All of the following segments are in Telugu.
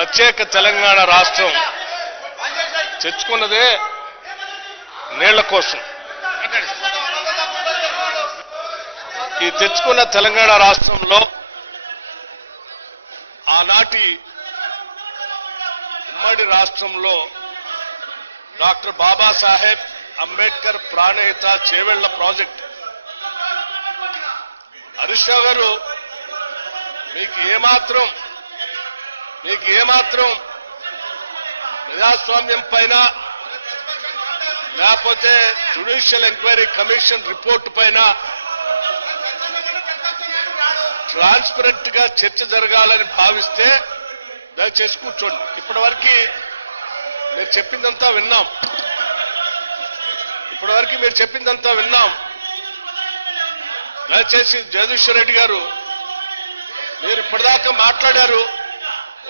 ప్రత్యేక తెలంగాణ రాష్ట్రం తెచ్చుకున్నదే నీళ్ల కోసం. ఈ తెచ్చుకున్న తెలంగాణ రాష్ట్రంలో ఆనాటి ఉమ్మడి రాష్ట్రంలో డాక్టర్ బాబాసాహెబ్ అంబేద్కర్ ప్రాణహిత చేవెళ్ల ప్రాజెక్ట్. హరీష్ రావు గారు మీకు ఏమాత్రం ప్రజాస్వామ్యం పైన లేకపోతే జ్యుడిషియల్ ఎంక్వైరీ కమిషన్ రిపోర్టు పైన ట్రాన్స్పరెంట్ గా చర్చ జరగాలని భావిస్తే దయచేసి కూర్చోండి. ఇప్పటివరకు మీరు చెప్పిందంతా విన్నాం. దయచేసి జగదీశ్వర్ రెడ్డి గారు మీరు ఇప్పటిదాకా మాట్లాడారు,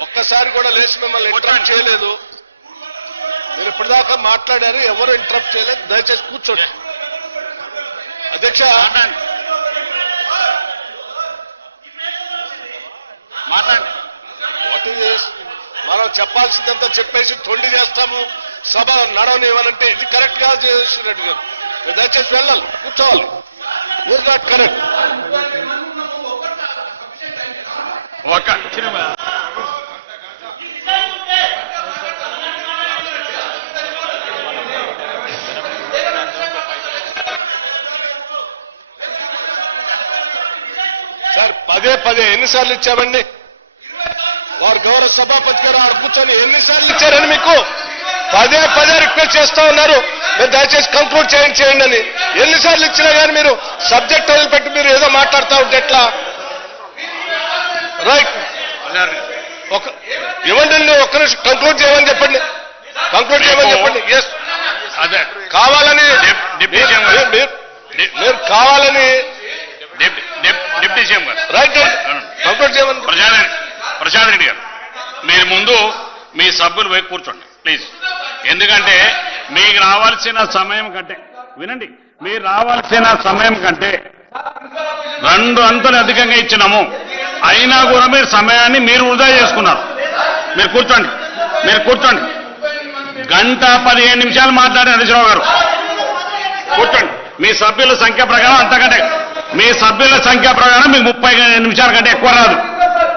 ఒక్కసారి కూడా లేచి మిమ్మల్ని ఇంటరప్ట్ చేయలేదు. మీరు ఇప్పటిదాకా మాట్లాడారు, ఎవరు ఇంటరప్ట్ చేయలేదు. దయచేసి కూర్చోండి. అధ్యక్ష మాట్లాడండి. మనం చెప్పాల్సిందంతా చెప్పేసి తొండి చేస్తాము, సభ నడవనివ్వాలంటే ఇది కరెక్ట్ కాదు. జగదీశ్వర్ రెడ్డి గారు మీరు దయచేసి వెళ్ళాలి, కూర్చోవాలి. Is not correct. సార్ పదే ఎన్నిసార్లు ఇచ్చామండి? వారు గౌరవ సభాపతి గారు ఆడ కూర్చొని ఎన్నిసార్లు ఇచ్చారని మీకు పదే రిక్వెస్ట్ చేస్తా ఉన్నారు, మీరు దయచేసి కంక్లూడ్ చేయండి అని. ఎన్నిసార్లు ఇచ్చినా కానీ మీరు సబ్జెక్ట్ వదిలిపెట్టి మీరు ఏదో మాట్లాడుతూ ఉంటే ఎట్లా? రైట్, ఇవ్వండి. ఒక్క నిమిషం కంక్లూడ్ చేయమని చెప్పండి. ఎస్, అదే కావాలని మీరు కావాలని డిప్యూటీ సీఎం గారు రైట్ కంక్లూడ్ చేయమని. ప్రశాంత్ రెడ్డి గారు మీరు ముందు మీ సభ్యులు పోయి కూర్చోండి ప్లీజ్. ఎందుకంటే మీకు రావాల్సిన సమయం కంటే వినండి, మీరు రావాల్సిన సమయం కంటే 2 అంతలు అధికంగా ఇచ్చినాము. అయినా కూడా మీరు సమయాన్ని మీరు వృధా చేసుకున్నారు. మీరు కూర్చోండి. 1:15 మాట్లాడారు హరీశ్రావు గారు. కూర్చోండి. మీ సభ్యుల సంఖ్య ప్రకారం అంతకంటే మీకు 30 నిమిషాల కంటే ఎక్కువ రాదు.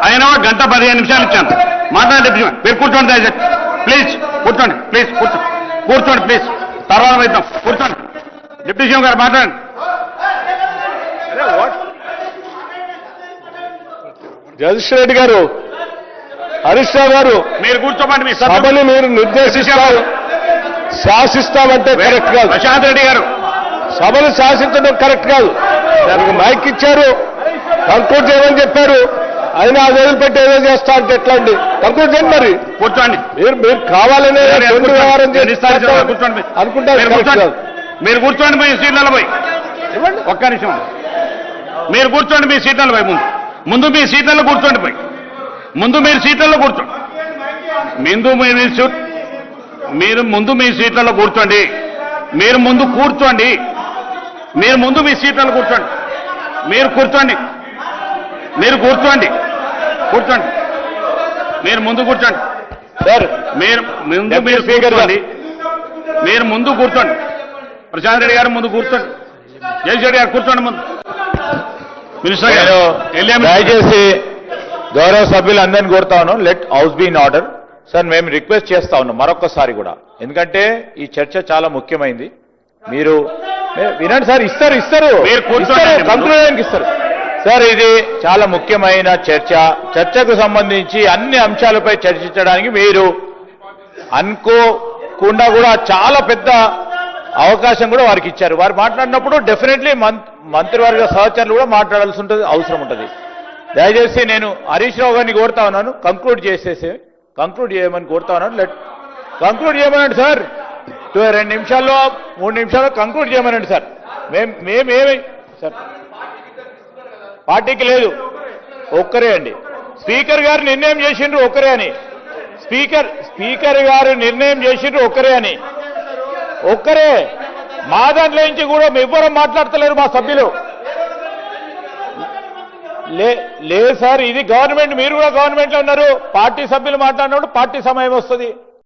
అయినా 1:15 ఇచ్చాను. మాట్లాడండి. మీరు కూర్చోండి దయచేసి ప్లీజ్. కూర్చోండి ప్లీజ్. తర్వాత వెళ్తాం. కూర్చోండి. డిప్యూటీ సీఎం గారు మాట్లాడండి. జగదీశ్వర్ రెడ్డి గారు, హరీష్ రావు గారు మీరు కూర్చోమండి. మీ సభని మీరు నిర్దేశిస్తారు, శాసిస్తామంటే కరెక్ట్ కాదు. ప్రశాంత్ రెడ్డి గారు సభను శాసించడం కరెక్ట్ కాదు. దానికి మైక్ ఇచ్చారు, కంక్లూడ్ చేయమని చెప్పారు. అయినా అది వదిలిపెట్టి ఏదో చేస్తా అంటే ఎట్లా అండి? కంక్లూడ్ చేయండి. మరి కూర్చోండి. మీరు కావాలనే వ్యవహారం అనుకుంటారు. మీరు కూర్చోండి మీ సీట్లలో పోయి. ఒక్క నిమిషం. మీరు కూర్చోండి మీ సీట్లలో పోయి. ముందు మీ సీట్లలో కూర్చోండి పోయి. మీరు మీ సీట్లలో కూర్చోండి. మీ సీట్లలో కూర్చోండి. మీరు ముందు మీ సీట్లలో కూర్చోండి. మీరు కూర్చోండి. మీరు ముందు కూర్చోండి సార్. మీరు ముందు కూర్చోండి. ప్రశాంత్ రెడ్డి గారు ముందు కూర్చోండి. జగదీశ్వర్ రెడ్డి గారు కూర్చోండి ముందు. మినిస్టర్ గారు దయచేసి గౌరవ సభ్యులందరినీ కోరుతా ఉన్నాం, let house be in order. Sir మేము రిక్వెస్ట్ చేస్తా ఉన్నాం మరొకసారి కూడా, ఎందుకంటే ఈ చర్చ చాలా ముఖ్యమైంది. మీరు వినండి సార్. ఇస్తారు కంక్లూజన్కి ఇస్తారు సార్. ఇది చాలా ముఖ్యమైన చర్చకు సంబంధించి అన్ని అంశాలపై చర్చించడానికి మీరు అనుకోకుండా కూడా చాలా పెద్ద అవకాశం కూడా వారికి ఇచ్చారు. వారు మాట్లాడినప్పుడు డెఫినెట్లీ మంత్రివర్గ సహచరులు కూడా మాట్లాడాల్సి ఉంటుంది, అవసరం ఉంటుంది. దయచేసి నేను హరీష్ రావు గారిని కోరుతా ఉన్నాను, కంక్లూడ్ చేయమని కోరుతా ఉన్నాను. కంక్లూడ్ చేయమనండి సార్. 2 నిమిషాల్లో 3 నిమిషాల్లో కంక్లూడ్ చేయమనండి సార్. మేమేమి సార్ పార్టీకి లేదు, ఒక్కరే అండి. స్పీకర్ గారు నిర్ణయం చేసిండ్రు ఒక్కరే అని. స్పీకర్ గారు నిర్ణయం చేసిండ్రు ఒక్కరే. మా దాంట్లో నుంచి కూడా ఎవ్వరూ మాట్లాడతలేరు మా సభ్యులు. లేదు సార్, ఇది గవర్నమెంట్, మీరు కూడా గవర్నమెంట్ లో ఉన్నారు. పార్టీ సభ్యులు మాట్లాడినప్పుడు పార్టీ సమయం వస్తుంది.